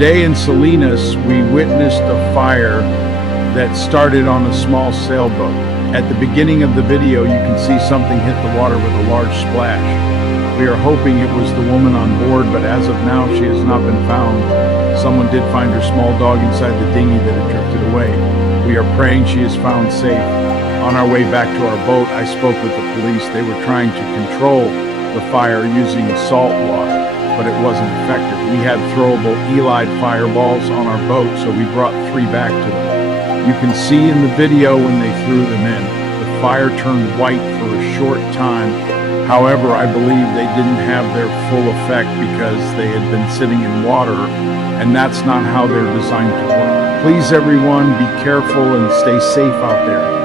Today in Salinas, we witnessed a fire that started on a small sailboat. At the beginning of the video, you can see something hit the water with a large splash. We are hoping it was the woman on board, but as of now, she has not been found. Someone did find her small dog inside the dinghy that had drifted away. We are praying she is found safe. On our way back to our boat, I spoke with the police. They were trying to control the fire using salt water, but it wasn't effective. We had throwable Elide fireballs on our boat, so we brought 3 back to them. You can see in the video when they threw them in, the fire turned white for a short time. However, I believe they didn't have their full effect because they had been sitting in water, and that's not how they're designed to work. Please everyone, be careful and stay safe out there.